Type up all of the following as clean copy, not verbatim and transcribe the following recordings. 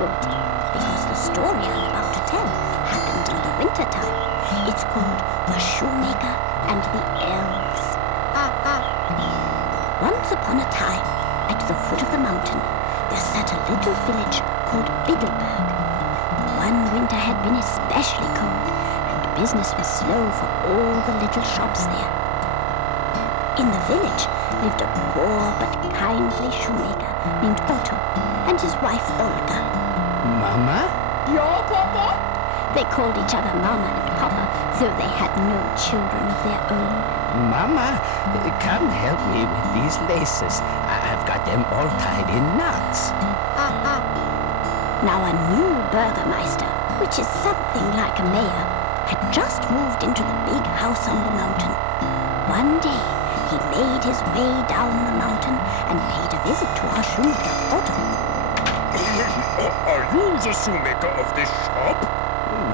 good, because the story I'm about to tell happened in the winter time. It's called The Shoemaker and the Elves. Once upon a time, at the foot of the mountain, there sat a little village called Biddleberg. One winter had been especially cold, and business was slow for all the little shops there. In the village lived a poor but kindly shoemaker named Otto and his wife Olga. Mama? Ja, Papa? They called each other Mama and Papa, though they had no children of their own. Mama, come help me with these laces. I've got them all tied in knots. Now a new burgermeister, which is something like a mayor, had just moved into the big house on the mountain. One day, he made his way down the mountain and paid a visit to our shoemaker, Otto. Are you the shoemaker of this shop?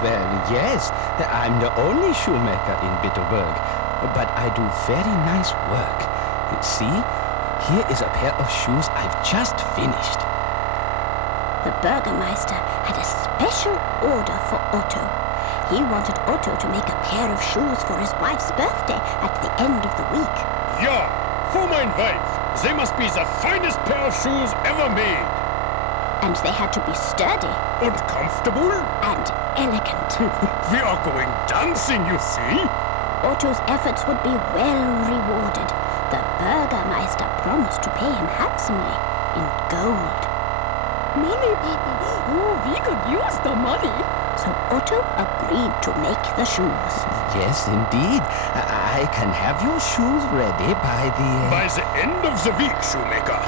Well, yes, I'm the only shoemaker in Bitterberg, but I do very nice work. See, here is a pair of shoes I've just finished. The burgermeister had a special order for Otto. He wanted Otto to make a pair of shoes for his wife's birthday at the end of the week. Ja, for mein Wife. They must be the finest pair of shoes ever made. And they had to be sturdy Und comfortable? and elegant. We are going dancing, you see. Otto's efforts would be well rewarded. The burgermeister promised to pay him handsomely in gold. Money, Papa. Oh, we could use the money. So Otto agreed to make the shoes. Yes, indeed. I can have your shoes ready by By the end of the week, shoemaker.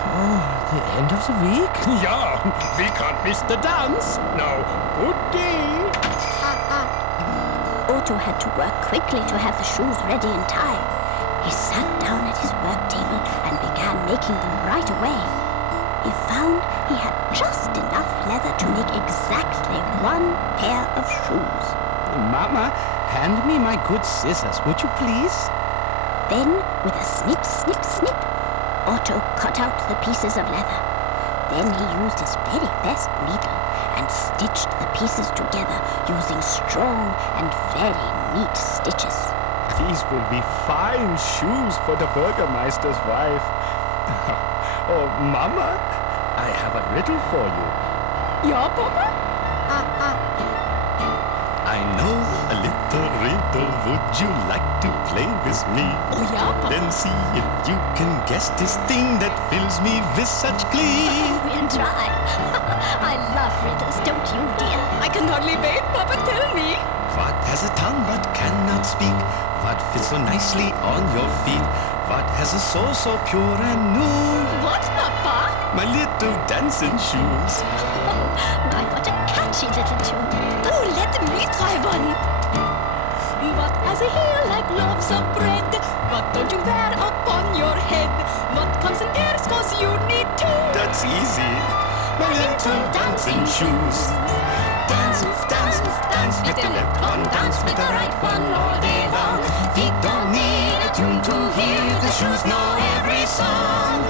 the end of the week? Ja, we can't miss the dance. Now, good day. Otto had to work quickly to have the shoes ready in time. He sat down at his work table and began making them right away. He found he had just enough leather to make exactly one pair of shoes. Mama, hand me my good scissors, would you please? Then, with a snip, snip, snip, Otto cut out the pieces of leather. Then he used his very best needle and stitched the pieces together using strong and very neat stitches. These will be fine shoes for the burgermeister's wife. Oh, Mama, I have a riddle for you. Ja, Papa? I know a little riddle. Would you like to play with me? Oh, ja, Papa. Then see if you can guess this thing that fills me with such glee. We'll try. I love riddles, don't you, dear? I can hardly wait, Papa. Tell me. What has a tongue but cannot speak? What fits so nicely on your feet? What has a soul so pure and new? What, Papa? My little dancing shoes. My, what a catchy little tune. Oh, let me try one. What has a heel like loaves of bread? What don't you wear upon your head? What comes in pairs cause you need two? That's easy. My little dancing shoes. Dance, dance, dance with the left one, dance with the right one all day long. Feet don't need a tune to hear the shoes know every song.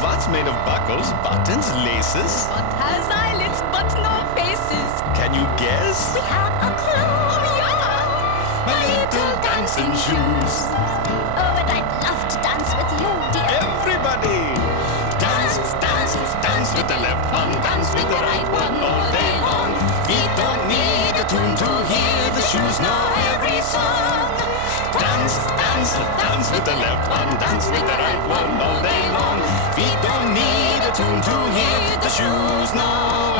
What's made of buckles, buttons, laces? What has eyelids but no faces? Can you guess? We have a clue. Oh, yeah. My little dancing shoes. Oh, and I'd love to dance with you, dear. Everybody! Dance, dance, dance with the left one, dance with the right one all day long. Feet don't need a tune to hear the shoes know every song. Dance, dance, dance with the left one, dance with the right one all day long. Feet don't need a tune to hear the shoes know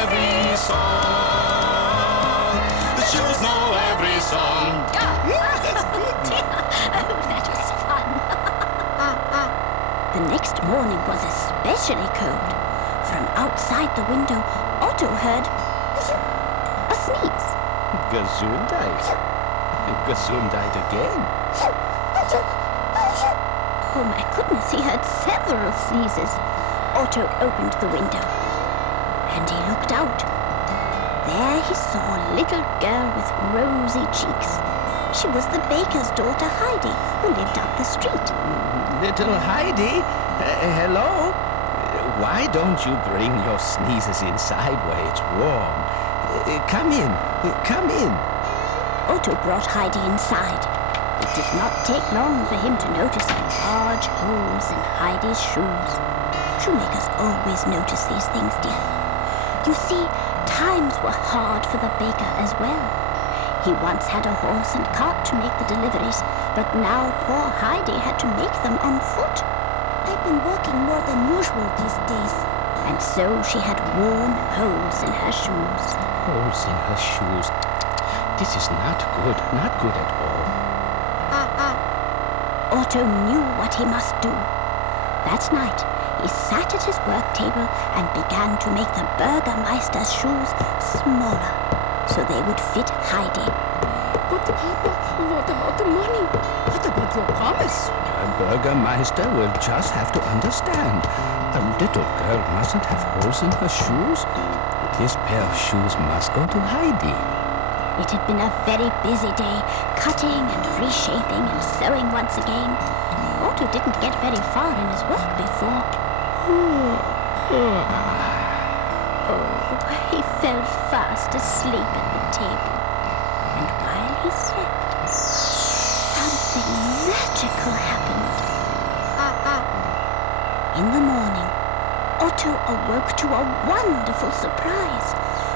every song. The shoes know every song. That's good. Oh, that was fun. The next morning was especially cold. From outside the window, Otto heard a sneeze. Gesundheit. Gesundheit again. Oh my goodness, he heard several sneezes. Otto opened the window and he looked out. There he saw a little girl with rosy cheeks. She was the baker's daughter Heidi, who lived up the street. Little Heidi, hello? Why don't you bring your sneezes inside where it's warm? Come in. Come in. Otto brought Heidi inside. It did not take long for him to notice the large holes in Heidi's shoes. Shoemakers always notice these things, dear. You see, times were hard for the baker as well. He once had a horse and cart to make the deliveries, but now poor Heidi had to make them on foot. I've been walking more than usual these days. And so she had worn holes in her shoes. Holes in her shoes. This is not good. Not good at all. Otto knew what he must do. That night, he sat at his work table and began to make the Burgermeister's shoes smaller, so they would fit Heidi. But Papa, what about the money? What about your promise? A Burgermeister will just have to understand. A little girl mustn't have holes in her shoes. This pair of shoes must go to Heidi. It had been a very busy day, cutting and reshaping and sewing once again. Otto didn't get very far in his work before. He fell fast asleep at the table. And while he slept, something magical happened. In the morning, Otto awoke to a wonderful surprise.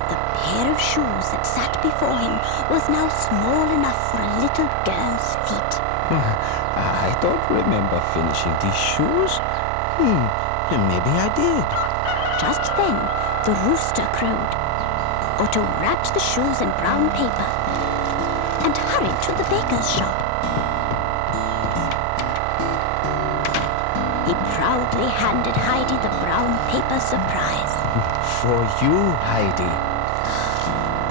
The pair of shoes that sat before him was now small enough for a little girl's feet. I don't remember finishing these shoes. Maybe I did. Just then, the rooster crowed. Otto wrapped the shoes in brown paper and hurried to the baker's shop. He proudly handed Heidi the brown paper surprise. For you, Heidi.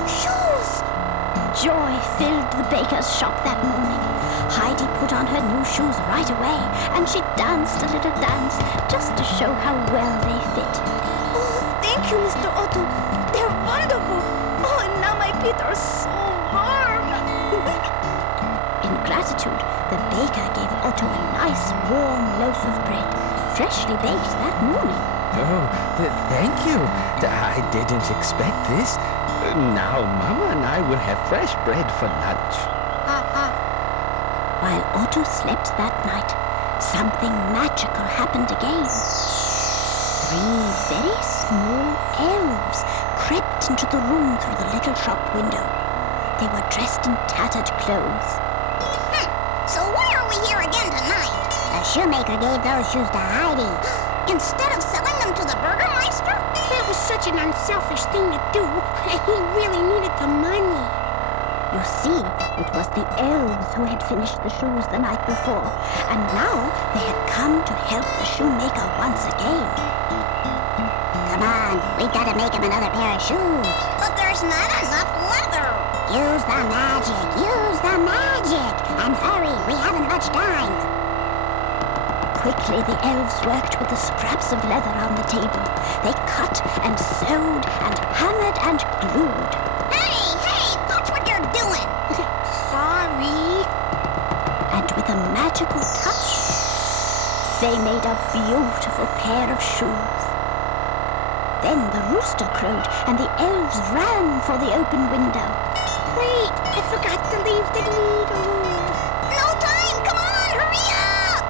Shoes! Joy filled the baker's shop that morning. Heidi put on her new shoes right away, and she danced a little dance just to show how well they fit. Oh, thank you, Mr. Otto. They're wonderful. Oh, and now my feet are so warm. In gratitude, the baker gave Otto a nice warm loaf of bread, freshly baked that morning. Oh, thank you. I didn't expect this. Now Mama and I will have fresh bread for lunch. While Otto slept that night, something magical happened again. 3 very small elves crept into the room through the little shop window. They were dressed in tattered clothes. So why are we here again tonight? The shoemaker gave those shoes to Heidi. Instead of selling them to the Burgermeister? That was such an unselfish thing to do, and he really needed the money. You see, it was the elves who had finished the shoes the night before, and now they had come to help the shoemaker once again. Come on, we've got to make him another pair of shoes. But there's not enough leather. Use the magic, use the magic. And hurry, we haven't much time. Quickly, the elves worked with the scraps of leather on the table. They cut and sewed and hammered and glued. Hey, watch what you're doing. Sorry. And with a magical touch, they made a beautiful pair of shoes. Then the rooster crowed and the elves ran for the open window. Wait, I forgot to leave the needle. No time, come on, hurry up.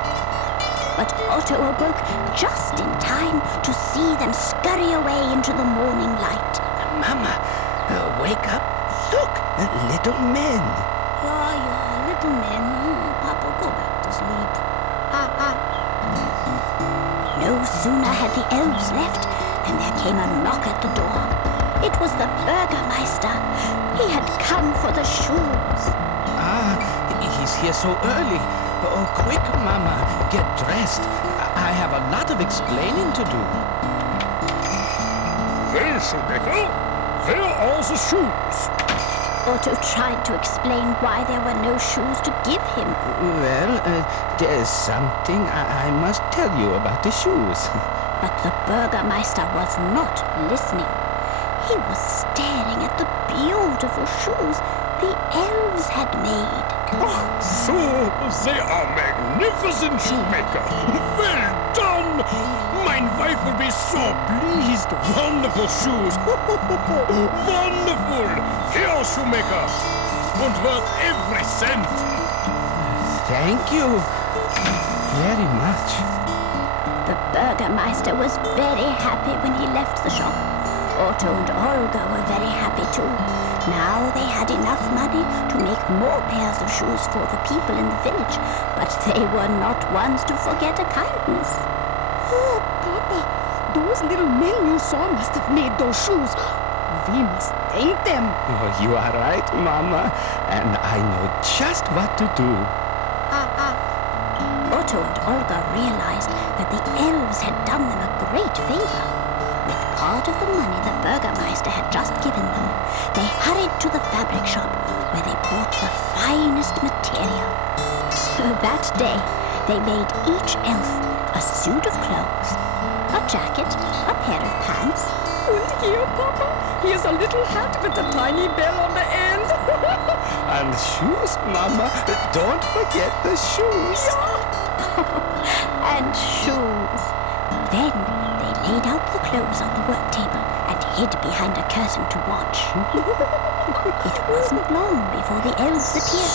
But Otto awoke just in time to see them scurry away into the morning light. Mama, wake up. Look, little men. Yeah, little men. Papa, go back to sleep. No sooner had the elves left than there came a knock at the door. It was the Burgermeister. He had come for the shoes. He's here so early. Oh, quick, Mama, get dressed. I have a lot of explaining to do. Well, Shoemaker, where are all the shoes? Otto tried to explain why there were no shoes to give him. Well, there's something I must tell you about the shoes. But the Burgermeister was not listening. He was staring at the beautiful shoes the elves had made. Oh, so they are magnificent, Shoemaker. Well done. Mein Wife will be so pleased. Wonderful shoes. Wonderful. Here, Shoemaker. And worth every cent. Thank you very much. The Burgermeister was very happy when he left the shop. Otto and Olga were very happy too. Now they had enough money to make more pairs of shoes for the people in the village, but they were not ones to forget a kindness. Oh, Papa, those little men you saw must have made those shoes. We must thank them. Oh, you are right, Mama, and I know just what to do. Otto and Olga realized that the elves had done them a great favor. With part of the money the Burgermeister had just given them, they hurried to the fabric shop where they bought the finest material. That day, they made each elf a suit of clothes, a jacket, a pair of pants. And here, Papa, here's a little hat with a tiny bell on the end. And shoes, Mama. Don't forget the shoes. And shoes. Then they laid out the clothes on the work table and hid behind a curtain to watch. It wasn't long before the elves appeared.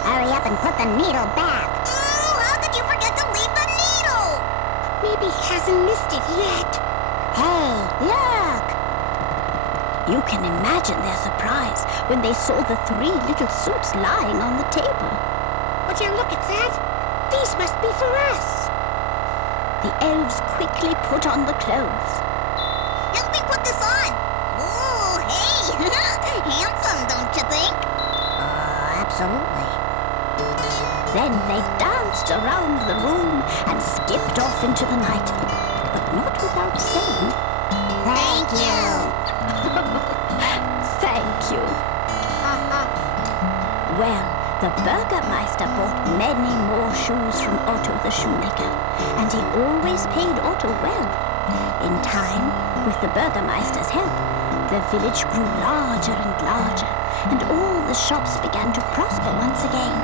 Hurry up and put the needle back. Oh, how could you forget to leave the needle? Maybe he hasn't missed it yet. Hey, look! You can imagine their surprise when they saw the 3 little suits lying on the table. Would you look at that? These must be for us. The elves quickly put on the clothes. Help me put this on. Ooh, hey! Handsome, don't you think? Absolutely. Then they danced around the room and skipped off into the night, but not without saying, Thank you. "Thank you." Well, the Burgermeister bought many more shoes from Otto the shoemaker, and he always paid Otto well. In time, with the Burgermeister's help, the village grew larger and larger, and all the shops began to prosper once again.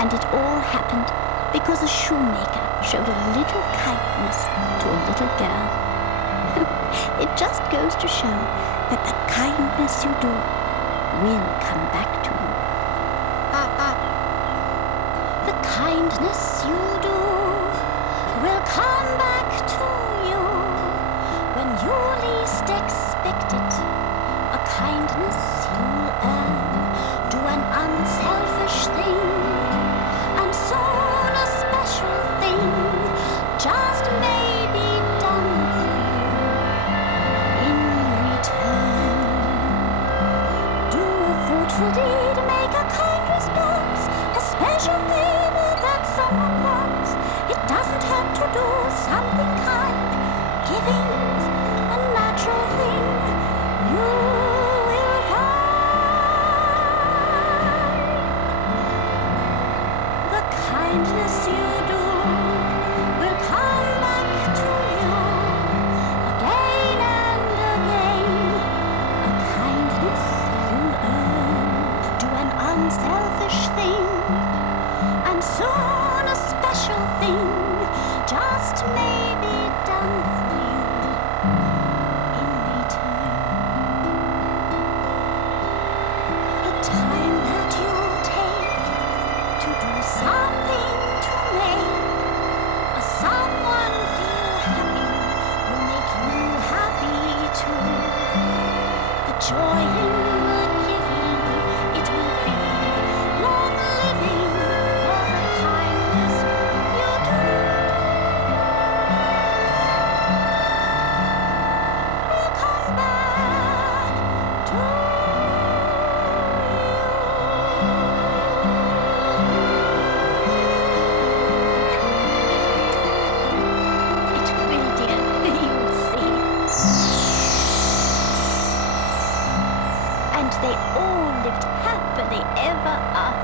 And it all happened because a shoemaker showed a little kindness to a little girl. It just goes to show that the kindness you do will come back to you. The kindness you do will come back to you when you least expect it. A kindness you'll earn. Do an unselfish thing, and soon a special thing just may be done for you in return. Do a thoughtful deed, make a kind response, a special favor that someone wants. It doesn't hurt to do something kind. Giving's a natural thing. You will find the kindness you do will come back to you again and again. A kindness you'll earn. Do an unselfish thing, and soon a special thing just may be done for you in return. The time that you take to do something to make someone feel happy will make you happy too. The joy in the giving, it will be long living for the kindness you do. Will come back to you. It will, dear, you'll see. And they all lived happily ever after.